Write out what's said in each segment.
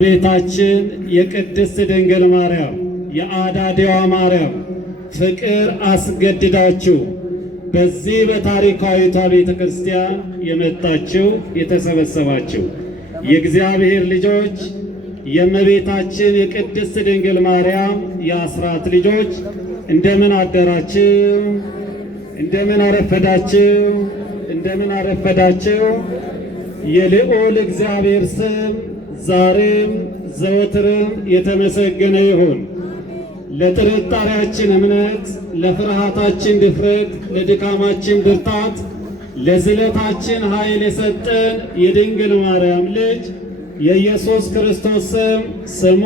ቤታችን የቅድስት ድንግል ማርያም የአዳዲዋ ማርያም ፍቅር አስገድዳችሁ በዚህ በታሪካዊቷ ቤተ ክርስቲያን የመጣችሁ የተሰበሰባችሁ የእግዚአብሔር ልጆች የእመቤታችን የቅድስት ድንግል ማርያም የአስራት ልጆች እንደምን አደራችሁ? እንደምን አረፈዳችሁ? እንደምን አረፈዳችሁ? የልዑል እግዚአብሔር ስም ዛሬም ዘወትርም የተመሰገነ ይሁን። ለጥርጣሬያችን እምነት፣ ለፍርሃታችን ድፍረት፣ ለድካማችን ብርታት፣ ለዝለታችን ኃይል የሰጠን የድንግል ማርያም ልጅ የኢየሱስ ክርስቶስ ስሙ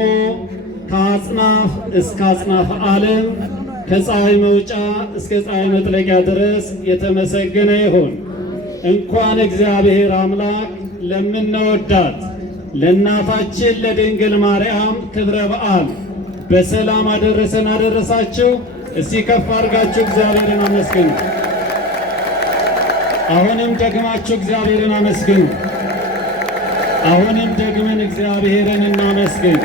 ከአጽናፍ እስከ አጽናፍ ዓለም ከፀሐይ መውጫ እስከ ፀሐይ መጥለቂያ ድረስ የተመሰገነ ይሁን። እንኳን እግዚአብሔር አምላክ ለምንወዳት ለእናታችን ለድንግል ማርያም ክብረ በዓል በሰላም አደረሰን አደረሳችሁ። እስቲ ከፍ አድርጋችሁ እግዚአብሔርን አመስግኑ። አሁንም ደግማችሁ እግዚአብሔርን አመስግኑ። አሁንም ደግመን እግዚአብሔርን እናመስግን።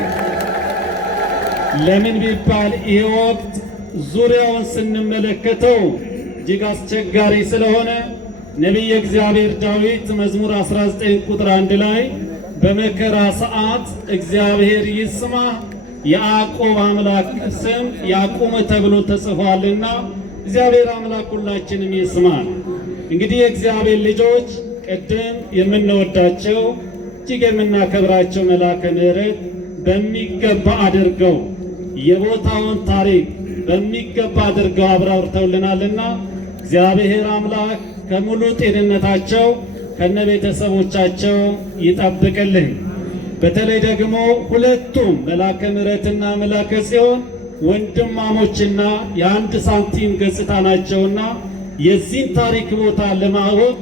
ለምን ቢባል ይህ ወቅት ዙሪያውን ስንመለከተው እጅግ አስቸጋሪ ስለሆነ ነቢየ እግዚአብሔር ዳዊት መዝሙር 19 ቁጥር 1 ላይ በመከራ ሰዓት እግዚአብሔር ይስማ የያዕቆብ አምላክ ስም ያቁም ተብሎ ተጽፏልና እግዚአብሔር አምላክ ሁላችንም ይስማል። እንግዲህ የእግዚአብሔር ልጆች ቅድም የምንወዳቸው እጅግ የምናከብራቸው መልአከ ምሕረት በሚገባ አድርገው የቦታውን ታሪክ በሚገባ አድርገው አብራርተውልናልና እግዚአብሔር አምላክ ከሙሉ ጤንነታቸው ከነቤተሰቦቻቸው ይጠብቅልን። በተለይ ደግሞ ሁለቱም መልአከ ምሕረትና መልአከ ጽዮን ወንድማሞችና የአንድ ሳንቲም ገጽታ ናቸውና የዚህን ታሪክ ቦታ ለማወቅ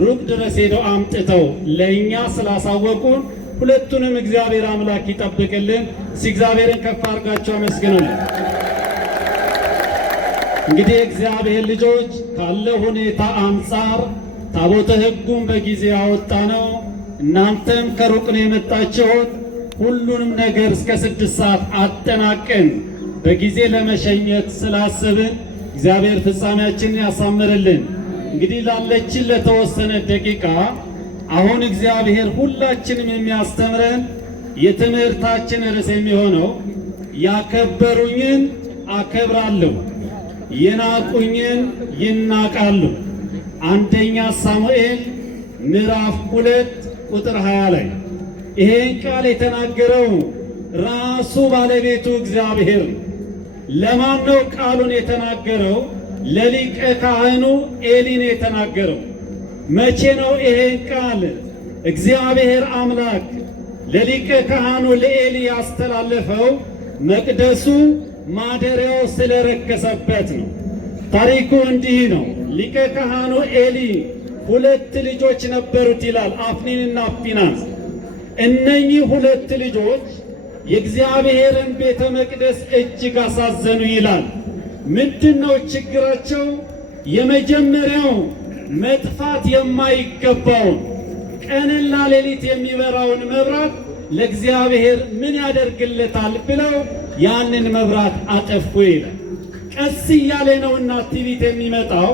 ሩቅ ድረስ ሄደው አምጥተው ለእኛ ስላሳወቁን ሁለቱንም እግዚአብሔር አምላክ ይጠብቅልን። እግዚአብሔርን ከፍ አድርጋቸው አመስግኑልን። እንግዲህ እግዚአብሔር ልጆች ካለው ሁኔታ አንጻር ታቦተ ሕጉን በጊዜ ያወጣ ነው። እናንተም ከሩቅ ነው የመጣችሁት። ሁሉንም ነገር እስከ 6 ሰዓት አጠናቀን በጊዜ ለመሸኘት ስላሰብን እግዚአብሔር ፍጻሜያችንን ያሳምርልን። እንግዲህ ላለችን ለተወሰነ ደቂቃ አሁን እግዚአብሔር ሁላችንም የሚያስተምረን የትምህርታችን ርዕስ የሚሆነው ያከበሩኝን አከብራለሁ፣ የናቁኝን ይናቃሉ። አንደኛ ሳሙኤል ምዕራፍ 2 ቁጥር 20 ላይ ይሄን ቃል የተናገረው ራሱ ባለቤቱ እግዚአብሔር ለማን ነው ቃሉን የተናገረው? ለሊቀ ካህኑ ኤሊን የተናገረው። መቼ ነው ይሄን ቃል እግዚአብሔር አምላክ ለሊቀ ካህኑ ለኤሊ ያስተላለፈው? መቅደሱ ማደሪያው ስለረከሰበት ነው። ታሪኩ እንዲህ ነው። ሊቀ ካህኑ ኤሊ 2 ልጆች ነበሩት ይላል፣ አፍኒንና ፊናስ። እነኚህ 2 ልጆች የእግዚአብሔርን ቤተ መቅደስ እጅግ አሳዘኑ ይላል። ምንድነው ችግራቸው? የመጀመሪያው መጥፋት የማይገባውን ቀንና ሌሊት የሚበራውን መብራት ለእግዚአብሔር ምን ያደርግለታል ብለው ያንን መብራት አጠፉ ይላል። ቀስ እያለ ነውና ትዕቢት የሚመጣው፣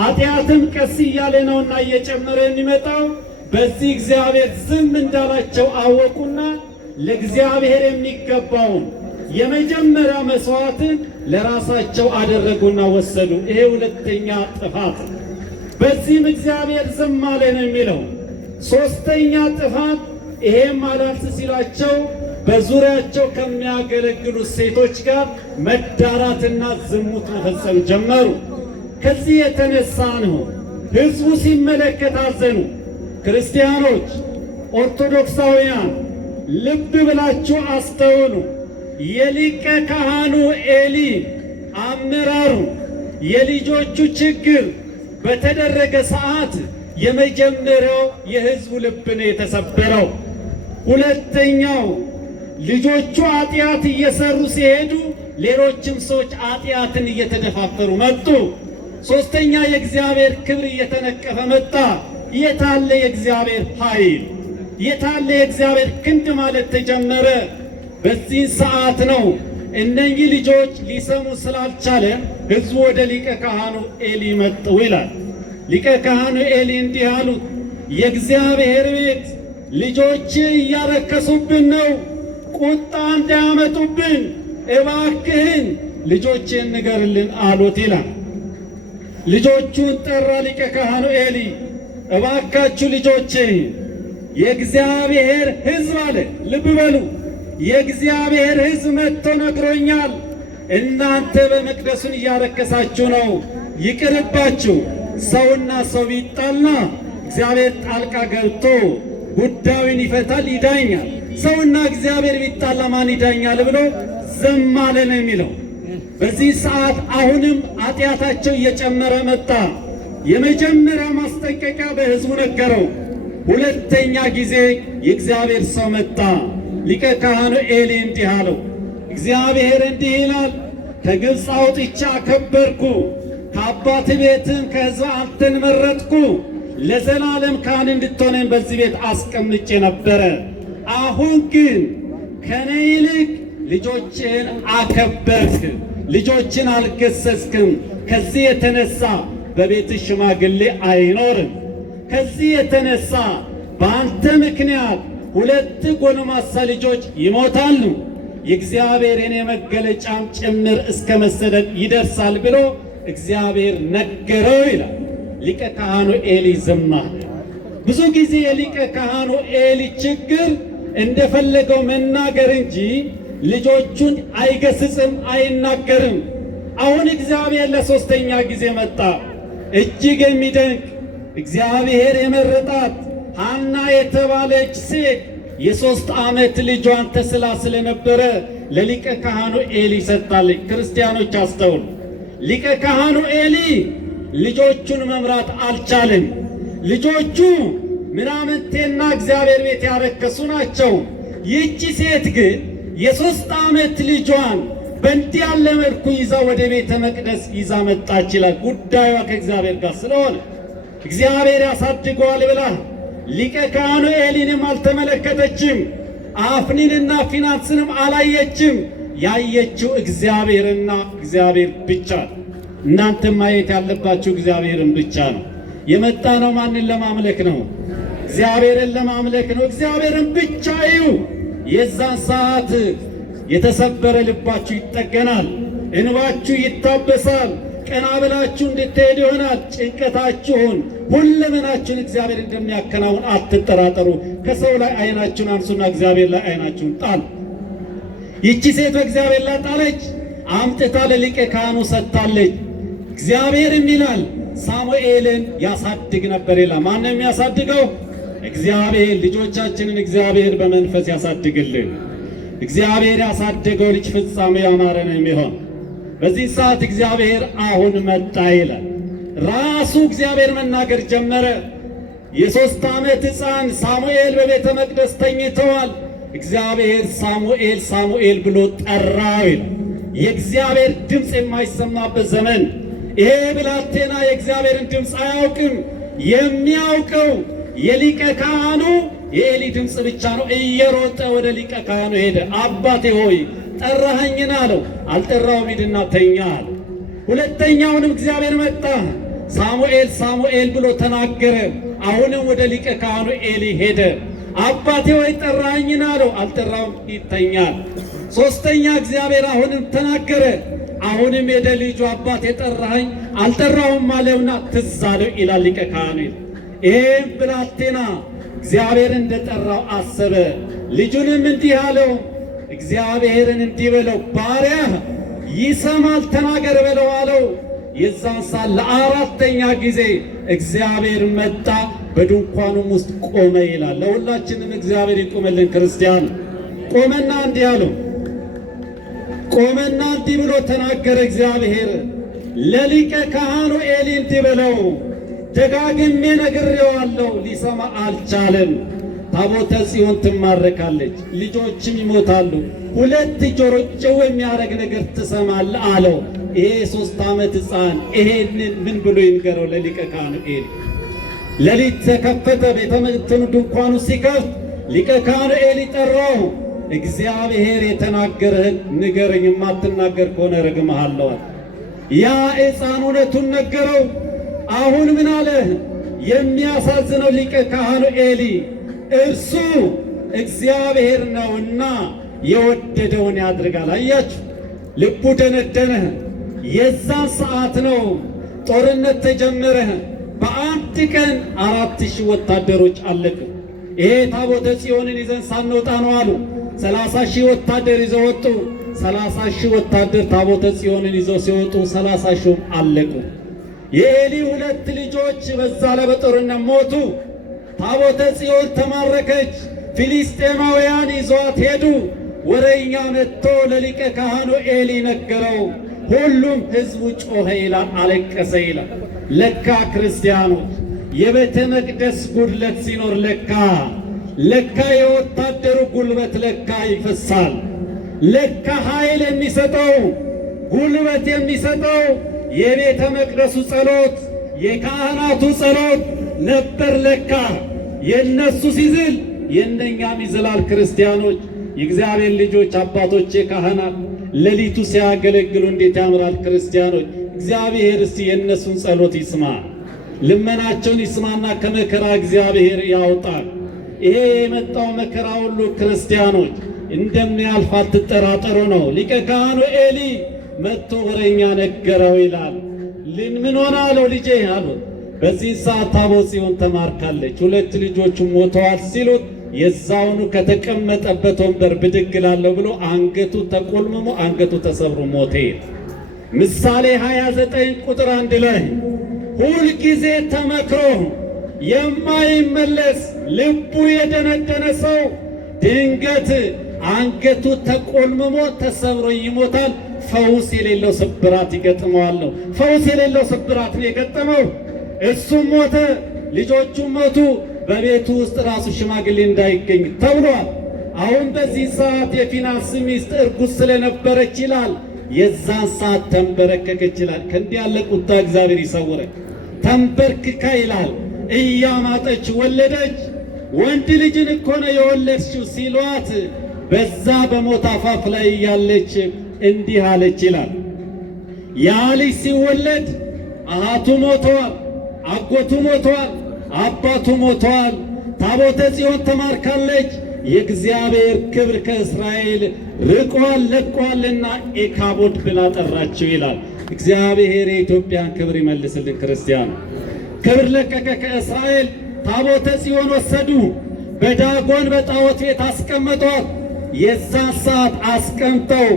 ኃጢአትም ቀስ እያለ ነውና እየጨመረ የሚመጣው። በዚህ እግዚአብሔር ዝም እንዳላቸው አወቁና ለእግዚአብሔር የሚገባውን የመጀመሪያ መስዋዕትን ለራሳቸው አደረጉና ወሰዱ። ይሄ ሁለተኛ ጥፋት። በዚህም እግዚአብሔር ዝም አለ ነው የሚለው። ሶስተኛ ጥፋት ይሄም አላልስ ሲላቸው በዙሪያቸው ከሚያገለግሉ ሴቶች ጋር መዳራትና ዝሙት መፈጸም ጀመሩ። ከዚህ የተነሳ ነው ሕዝቡ ሲመለከት አዘኑ። ክርስቲያኖች፣ ኦርቶዶክሳውያን ልብ ብላችሁ አስተውሉ። የሊቀ ካህኑ ኤሊ አመራሩ የልጆቹ ችግር በተደረገ ሰዓት የመጀመሪያው የሕዝቡ ልብ ነው የተሰበረው። ሁለተኛው ልጆቹ ኃጢአት እየሰሩ ሲሄዱ ሌሎችም ሰዎች ኃጢአትን እየተደፋፈሩ መጡ። ሶስተኛ የእግዚአብሔር ክብር እየተነቀፈ መጣ። የታለ የእግዚአብሔር ኃይል? የታለ የእግዚአብሔር ክንድ ማለት ተጀመረ። በዚህ ሰዓት ነው እነኚህ ልጆች ሊሰሙ ስላልቻለ ሕዝቡ ወደ ሊቀ ካህኑ ኤሊ መጡ ይላል። ሊቀ ካህኑ ኤሊ እንዲህ አሉት፣ የእግዚአብሔር ቤት ልጆች እያረከሱብን ነው፣ ቁጣ እንዳያመጡብን እባክህን ልጆችን ንገርልን አሉት ይላል። ልጆቹን ጠራ ሊቀ ካህኑ ኤሊ። እባካችሁ ልጆቼ የእግዚአብሔር ሕዝብ አለ። ልብ በሉ፣ የእግዚአብሔር ሕዝብ መጥቶ ነግሮኛል። እናንተ በመቅደሱን እያረከሳችሁ ነው፣ ይቅርባችሁ። ሰውና ሰው ቢጣላ እግዚአብሔር ጣልቃ ገብቶ ጉዳዩን ይፈታል፣ ይዳኛል። ሰውና እግዚአብሔር ቢጣላ ማን ይዳኛል ብሎ ዝም አለ ነው የሚለው። በዚህ ሰዓት አሁንም ኃጢአታቸው እየጨመረ መጣ። የመጀመሪያ ማስጠንቀቂያ በሕዝቡ ነገረው። ሁለተኛ ጊዜ የእግዚአብሔር ሰው መጣ። ሊቀ ካህኑ ኤሊ እንዲህ አለው፣ እግዚአብሔር እንዲህ ይላል፣ ከግብፅ አውጥቼ አከበርኩ፣ ከአባት ቤትም ከሕዝብ አንተን መረጥኩ፣ ለዘላለም ካህን እንድትሆነን በዚህ ቤት አስቀምጬ ነበረ። አሁን ግን ከኔ ይልቅ ልጆችን አከበርክ፣ ልጆችን አልገሰስክም። ከዚህ የተነሳ በቤት ሽማግሌ አይኖርም። ከዚህ የተነሳ በአንተ ምክንያት 2 ጎልማሳ ልጆች ይሞታሉ፣ የእግዚአብሔርን የመገለጫም ጭምር እስከ መሰደድ ይደርሳል ብሎ እግዚአብሔር ነገረው ይላል። ሊቀ ካህኑ ኤሊ ዝም አለ። ብዙ ጊዜ የሊቀ ካህኑ ኤሊ ችግር እንደፈለገው መናገር እንጂ ልጆቹን አይገስጽም፣ አይናገርም። አሁን እግዚአብሔር ለሶስተኛ ጊዜ መጣ። እጅግ የሚደንቅ እግዚአብሔር የመረጣት ሐና የተባለች ሴት የ3 ዓመት ልጇን ተስላ ስለነበረ ለሊቀ ካህኑ ኤሊ ሰጥታለች። ክርስቲያኖች አስተውሉ። ሊቀ ካህኑ ኤሊ ልጆቹን መምራት አልቻለም። ልጆቹ ምናምንቴና እግዚአብሔር ቤት ያረከሱ ናቸው። ይህቺ ሴት ግን የ3 ዓመት ልጇን በእንዲህ ያለ መልኩ ይዛ ወደ ቤተ መቅደስ ይዛ መጣች ይላል። ጉዳዩዋ ከእግዚአብሔር ጋር ስለሆነ እግዚአብሔር ያሳድገዋል ብላ ሊቀ ካህኑ ኤሊንም አልተመለከተችም። አፍኒንና ፊናንስንም አላየችም። ያየችው እግዚአብሔርና እግዚአብሔር ብቻ ነው። እናንተም ማየት ያለባችሁ እግዚአብሔርን ብቻ ነው። የመጣ ነው ማንን ለማምለክ ነው? እግዚአብሔርን ለማምለክ ነው። እግዚአብሔርን ብቻ እዩ። የዛን ሰዓት የተሰበረ ልባችሁ ይጠገናል፣ እንባችሁ ይታበሳል፣ ቀና ብላችሁ እንድትሄዱ ይሆናል። ጭንቀታችሁን ሁለመናችሁን እግዚአብሔር እንደሚያከናውን አትጠራጠሩ። ከሰው ላይ ዓይናችሁን አንሱና እግዚአብሔር ላይ ዓይናችሁን ጣሉ። ይቺ ሴት በእግዚአብሔር ላይ ጣለች፣ አምጥታ ለሊቀ ካህኑ ሰጥታለች። እግዚአብሔርም ይላል ሳሙኤልን ያሳድግ ነበር ይላል። ማን ነው የሚያሳድገው? እግዚአብሔር። ልጆቻችንን እግዚአብሔር በመንፈስ ያሳድግልን። እግዚአብሔር ያሳደገው ልጅ ፍጻሜው ያማረ ነው የሚሆን። በዚህ ሰዓት እግዚአብሔር አሁን መጣ ይላል። ራሱ እግዚአብሔር መናገር ጀመረ። የ3 ዓመት ሕፃን ሳሙኤል በቤተ መቅደስ ተኝተዋል። እግዚአብሔር ሳሙኤል ሳሙኤል ብሎ ጠራው ይላል። የእግዚአብሔር ድምፅ የማይሰማበት ዘመን። ይሄ ብላቴና የእግዚአብሔርን ድምፅ አያውቅም። የሚያውቀው የሊቀ ካህኑ የኤሊ ድምፅ ብቻ ነው። እየሮጠ ወደ ሊቀ ካህኑ ሄደ። አባቴ ሆይ ጠራኸኝን አለው። አልጠራውም፣ ሂድና ተኛ አለ። ሁለተኛውንም እግዚአብሔር መጣ። ሳሙኤል ሳሙኤል ብሎ ተናገረ። አሁንም ወደ ሊቀ ካህኑ ኤሊ ሄደ። አባቴ ሆይ ጠራኸኝን አለው። አልጠራውም፣ ይተኛል። ሶስተኛ እግዚአብሔር አሁንም ተናገረ። አሁንም ሄደ። ልጁ አባቴ ጠራኸኝ አልጠራውም አለውና ትዝ አለው ይላል ሊቀ ካህኑ። ይሄም ብላቴና እግዚአብሔር እንደጠራው አሰበ። ልጁንም እንዲህ አለው፣ እግዚአብሔርን እንዲህ በለው ባሪያህ ይሰማል፣ ተናገር በለው አለው። የዛን ሰዓት ለ4ኛ ጊዜ እግዚአብሔር መጣ፣ በድንኳኑም ውስጥ ቆመ ይላል። ለሁላችንም እግዚአብሔር ይቆመልን። ክርስቲያን ቆመና እንዲህ አለው፣ ቆመና እንዲህ ብሎ ተናገረ እግዚአብሔር ለሊቀ ካህኑ ኤሊ እንዲህ በለው፣ ደጋግሜ ነግሬዋለሁ፣ ሊሰማ አልቻለም። ታቦተ ጽዮን ትማረካለች፣ ልጆችም ይሞታሉ፣ 2 ጆሮ ጭው የሚያደርግ ነገር ትሰማለህ አለው። ይሄ 3 ዓመት ሕፃን ይሄንን ምን ብሎ ይንገረው ለሊቀ ካህኑ ኤሊ? ሌሊት ተከፈተ። ቤተ መቅደሱ ድንኳኑ ሲከፍት ሊቀ ካህኑ ኤሊ ጠራው። እግዚአብሔር የተናገረህን ንገረኝ፣ የማትናገር ከሆነ እረግምሃለሁ። ያ ሕፃን እውነቱን ነገረው። አሁን ምን አለ? የሚያሳዝነው ሊቀ ካህኑ ኤሊ እርሱ እግዚአብሔር ነውና የወደደውን ያድርጋል። አያችሁ፣ ልቡ ደነደነ። የዛን ሰዓት ነው ጦርነት ተጀመረ። በአንድ ቀን 4000 ወታደሮች አለቁ። ይሄ ታቦተ ጽዮንን ይዘን ሳንወጣ ነው አሉ። 30,000 ወታደር ይዘው ወጡ። 30,000 ወታደር ታቦተ ጽዮንን ይዘው ሲወጡ 30,000 አለቁ። የኤሊ 2 ልጆች በዛ ላይ በጦርነት ሞቱ። ታቦተ ጽዮን ተማረከች። ፊሊስጤማውያን ይዟት ሄዱ። ወሬኛ መጥቶ ለሊቀ ካህኑ ኤሊ ነገረው። ሁሉም ሕዝቡ ጮኸ ይላል፣ አለቀሰ ይላል። ለካ ክርስቲያኖች የቤተ መቅደስ ጉድለት ሲኖር ለካ የወታደሩ ጉልበት ለካ ይፈሳል። ለካ ኃይል የሚሰጠው ጉልበት የሚሰጠው የቤተ መቅደሱ ጸሎት፣ የካህናቱ ጸሎት ነበር። ለካ የነሱ ሲዝል የእነኛም ይዝላል። ክርስቲያኖች፣ የእግዚአብሔር ልጆች፣ አባቶቼ ካህናት ሌሊቱ ሲያገለግሉ እንዴት ያምራል! ክርስቲያኖች፣ እግዚአብሔር እስቲ የእነሱን ጸሎት ይስማ፣ ልመናቸውን ይስማና ከመከራ እግዚአብሔር ያውጣል። ይሄ የመጣው መከራ ሁሉ ክርስቲያኖች እንደሚያልፍ አትጠራጠሩ ነው። ሊቀ ካህኑ ኤሊ መጥቶ ወሬኛ ነገረው ይላል። ምን ሆነ አለው። ልጄ አሉት። በዚህ ሰዓት ታቦተ ጽዮን ተማርካለች፣ 2 ልጆቹ ሞተዋል ሲሉት የዛውኑ ከተቀመጠበት ወንበር ብድግ እላለሁ ብሎ አንገቱ ተቆልምሞ አንገቱ ተሰብሮ ሞተ። ምሳሌ 29 ቁጥር 1 ላይ ሁልጊዜ ተመክሮ የማይመለስ ልቡ የደነደነ ሰው ድንገት አንገቱ ተቆልምሞ ተሰብሮ ይሞታል። ፈውስ የሌለው ስብራት ይገጥመዋል ነው። ፈውስ የሌለው ስብራት ነው የገጠመው። እሱም ሞተ፣ ልጆቹም ሞቱ። በቤቱ ውስጥ ራሱ ሽማግሌ እንዳይገኝ ተብሏል። አሁን በዚህ ሰዓት የፊናንስ ሚስት እርጉዝ ስለነበረች ይላል የዛን ሰዓት ተንበረከከች ይላል። ከእንዲህ ያለ ቁጣ እግዚአብሔር ይሰውረን። ተንበርክካ ይላል እያማጠች ወለደች። ወንድ ልጅን እኮ ነው የወለድሽው ሲሏት በዛ በሞት አፋፍ ላይ እያለች እንዲህ አለች ይላል። ያ ልጅ ሲወለድ አሃቱ ሞተዋል፣ አጎቱ ሞተዋል፣ አባቱ ሞተዋል። ታቦተ ጽዮን ተማርካለች። የእግዚአብሔር ክብር ከእስራኤል ርቋል ለቋልና ኤካቦድ ብላ ጠራችው ይላል። እግዚአብሔር የኢትዮጵያን ክብር ይመልስልን። ክርስቲያን ክብር ለቀቀ ከእስራኤል። ታቦተ ጽዮን ወሰዱ፣ በዳጎን በጣዖት ቤት አስቀመጧት። የዛን ሰዓት አስቀምጠው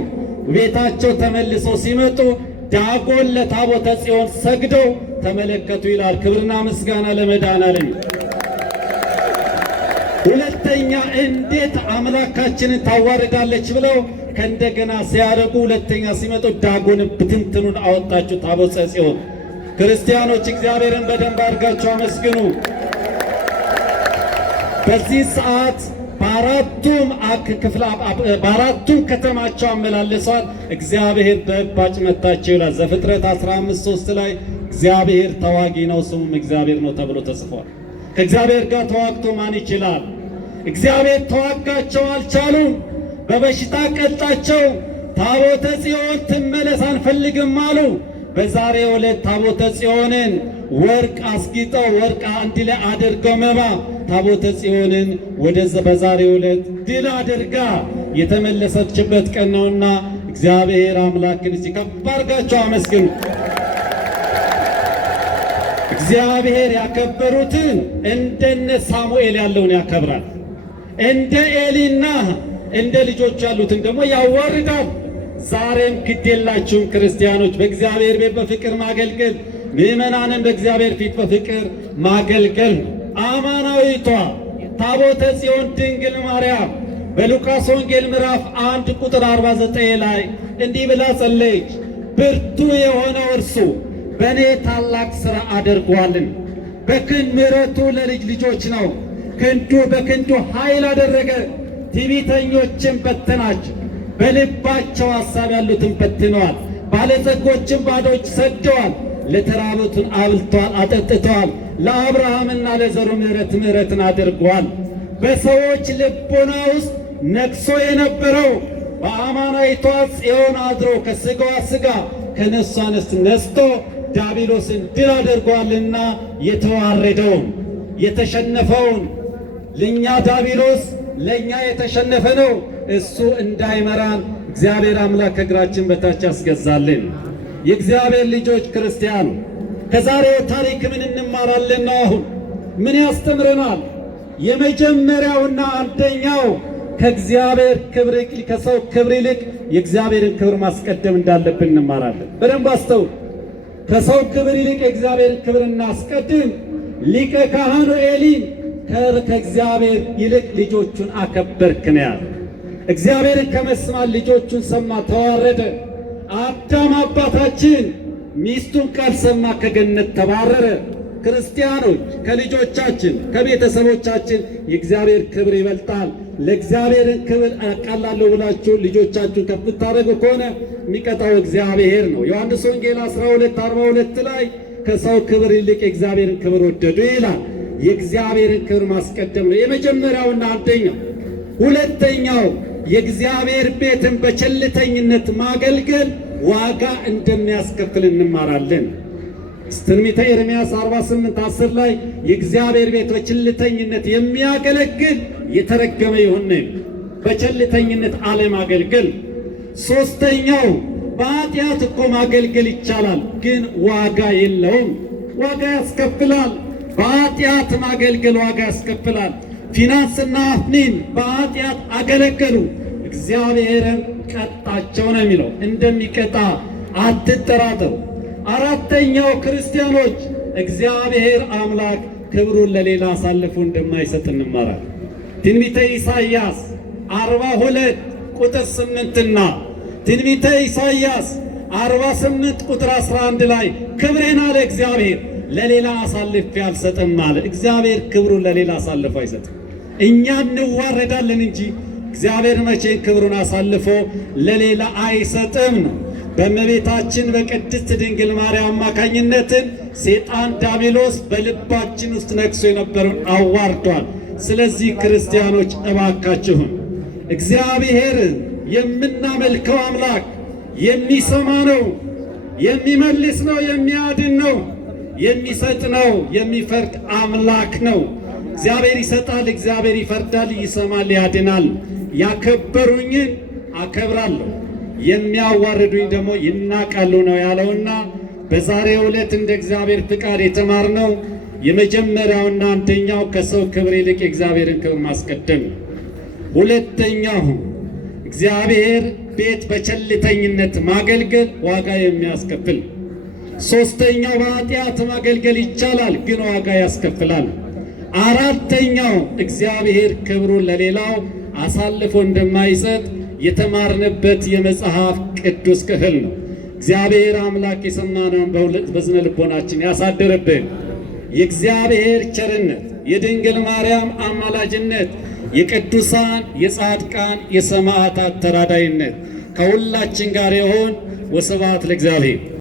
ቤታቸው ተመልሰው ሲመጡ ዳጎን ለታቦተ ጽዮን ሰግደው ተመለከቱ ይላል። ክብርና ምስጋና ለመድኃኔዓለም። ሁለተኛ እንዴት አምላካችንን ታዋርዳለች ብለው ከእንደገና ሲያደርጉ ሁለተኛ ሲመጡ ዳጎን ብትንትኑን አወጣችሁ ታቦተ ጽዮን። ክርስቲያኖች እግዚአብሔርን በደንብ አድርጋችሁ አመስግኑ። በዚህ ሰዓት በአራቱም ከተማቸው አመላለሷል። እግዚአብሔር በእባጭ መታቸው ይላል። ዘፍጥረት 15:3 ላይ እግዚአብሔር ተዋጊ ነው ስሙም እግዚአብሔር ነው ተብሎ ተጽፏል። ከእግዚአብሔር ጋር ተዋግቶ ማን ይችላል? እግዚአብሔር ተዋጋቸው፣ አልቻሉም። በበሽታ ቀጣቸው። ታቦተ ጽዮን ትመለስ አንፈልግም አሉ። በዛሬው ዕለት ታቦተ ጽዮንን ወርቅ አስጊጠው ወርቅ አንድ ላይ አድርገው መባ ታቦተ ጽዮንን በዛሬው ዕለት ድል አድርጋ የተመለሰችበት ቀን ነውና እግዚአብሔር አምላክን ከፍ አድርጋችሁ አመስግኑ። እግዚአብሔር ያከበሩትን እንደነ ሳሙኤል ያለውን ያከብራል። እንደ ኤሊና እንደ ልጆች ያሉትን ደግሞ ያዋርዳል። ዛሬም ግድ የላችሁም ክርስቲያኖች፣ በእግዚአብሔር ቤት በፍቅር ማገልገል፣ ምዕመናንን በእግዚአብሔር ፊት በፍቅር ማገልገል። አማናዊቷ ታቦተ ጽዮን ድንግል ማርያም በሉቃስ ወንጌል ምዕራፍ 1 ቁጥር 49 ላይ እንዲህ ብላ ጸለየች። ብርቱ የሆነው እርሱ በእኔ ታላቅ ሥራ አድርጓልን። ምሕረቱ ለልጅ ልጆች ነው። በክንዱ ኃይል አደረገ። ትዕቢተኞችን በተናቸው፣ በልባቸው ሐሳብ ያሉትን በትነዋል። ባለጸጎችን ባዶች ሰደዋል። ለተራቡትን አብልተዋል፣ አጠጥተዋል። ለአብርሃምና ለዘሩ ምሕረትን አድርጓል። በሰዎች ልቦና ውስጥ ነግሶ የነበረው በአማናዊቷ ጽዮን አድሮ ከሥጋዋ ሥጋ ከነፍሷ ነፍስ ነስቶ ዲያብሎስን ድል አድርጓልና የተዋረደውን የተሸነፈውን ለእኛ ዲያብሎስ ለእኛ የተሸነፈ ነው። እሱ እንዳይመራን እግዚአብሔር አምላክ ከእግራችን በታች ያስገዛልን። የእግዚአብሔር ልጆች ክርስቲያኑ ከዛሬው ታሪክ ምን እንማራለን ነው? አሁን ምን ያስተምረናል? የመጀመሪያውና አንደኛው ከእግዚአብሔር ክብር ከሰው ክብር ይልቅ የእግዚአብሔርን ክብር ማስቀደም እንዳለብን እንማራለን። በደንብ አስተውል። ከሰው ክብር ይልቅ የእግዚአብሔርን ክብር እናስቀድም። ሊቀ ካህኑ ኤሊን ከእግዚአብሔር ይልቅ ልጆቹን አከበርክ ነው ያለ። እግዚአብሔርን ከመስማት ልጆቹን ሰማ፣ ተዋረደ። አዳም አባታችን ሚስቱን ካልሰማ ከገነት ተባረረ። ክርስቲያኖች ከልጆቻችን ከቤተሰቦቻችን የእግዚአብሔር ክብር ይበልጣል። ለእግዚአብሔርን ክብር አቃላለሁ ብላችሁ ልጆቻችሁን ከፍ ታደርጉ ከሆነ የሚቀጣው እግዚአብሔር ነው። ዮሐንስ ወንጌል 12:42 ላይ ከሰው ክብር ይልቅ የእግዚአብሔርን ክብር ወደዱ ይላል። የእግዚአብሔርን ክብር ማስቀደም ነው የመጀመሪያውና አንደኛው። ሁለተኛው የእግዚአብሔር ቤትን በቸልተኝነት ማገልገል ዋጋ እንደሚያስከፍል እንማራለን። ትንቢተ ኤርምያስ 48:10 ላይ የእግዚአብሔር ቤት በቸልተኝነት የሚያገለግል የተረገመ ይሁን። በቸልተኝነት አለማገልገል። ሦስተኛው በኃጢአት እኮ ማገልገል ይቻላል፣ ግን ዋጋ የለውም፣ ዋጋ ያስከፍላል። በኃጢአት ማገልገል ዋጋ ያስከፍላል። ፊናስና አፍኒን በኃጢአት አገለገሉ፣ እግዚአብሔርን ቀጣቸው ነው የሚለው። እንደሚቀጣ አትጠራጠሩ። አራተኛው ክርስቲያኖች እግዚአብሔር አምላክ ክብሩን ለሌላ አሳልፎ እንደማይሰጥ እንማራለን። ትንቢተ ኢሳይያስ 42:8ና ትንቢተ ኢሳይያስ 48:11 ላይ ክብሬን አለ እግዚአብሔር ለሌላ አሳልፌ አልሰጥም አለ። እግዚአብሔር ክብሩን ለሌላ አሳልፎ አይሰጥም። እኛ እንዋረዳለን እንጂ እግዚአብሔር መቼ ክብሩን አሳልፎ ለሌላ አይሰጥም ነው። በእመቤታችን በቅድስት ድንግል ማርያም አማካኝነትን ሴጣን ዲያብሎስ በልባችን ውስጥ ነግሶ የነበረውን አዋርዷል። ስለዚህ ክርስቲያኖች እባካችሁን እግዚአብሔር የምናመልከው አምላክ የሚሰማ ነው፣ የሚመልስ ነው፣ የሚያድን ነው፣ የሚሰጥ ነው፣ የሚፈርድ አምላክ ነው። እግዚአብሔር ይሰጣል፣ እግዚአብሔር ይፈርዳል፣ ይሰማል፣ ያድናል። ያከበሩኝን አከብራለሁ፣ የሚያዋርዱኝ ደግሞ ይናቃሉ ነው ያለውና በዛሬው ዕለት እንደ እግዚአብሔር ፍቃድ የተማርነው የመጀመሪያውና አንደኛው ከሰው ክብር ይልቅ የእግዚአብሔርን ክብር ማስቀደም። ሁለተኛው እግዚአብሔር ቤት በቸልተኝነት ማገልገል ዋጋ የሚያስከፍል። ሦስተኛው በኃጢአት ማገልገል ይቻላል፣ ግን ዋጋ ያስከፍላል። አራተኛው እግዚአብሔር ክብሩን ለሌላው አሳልፎ እንደማይሰጥ የተማርንበት የመጽሐፍ ቅዱስ ክፍል ነው። እግዚአብሔር አምላክ የሰማነውን በዝነ ልቦናችን ያሳድርብን። የእግዚአብሔር ቸርነት፣ የድንግል ማርያም አማላጅነት፣ የቅዱሳን የጻድቃን የሰማዕታት ተራዳይነት ከሁላችን ጋር ይሁን። ወስብሐት ለእግዚአብሔር።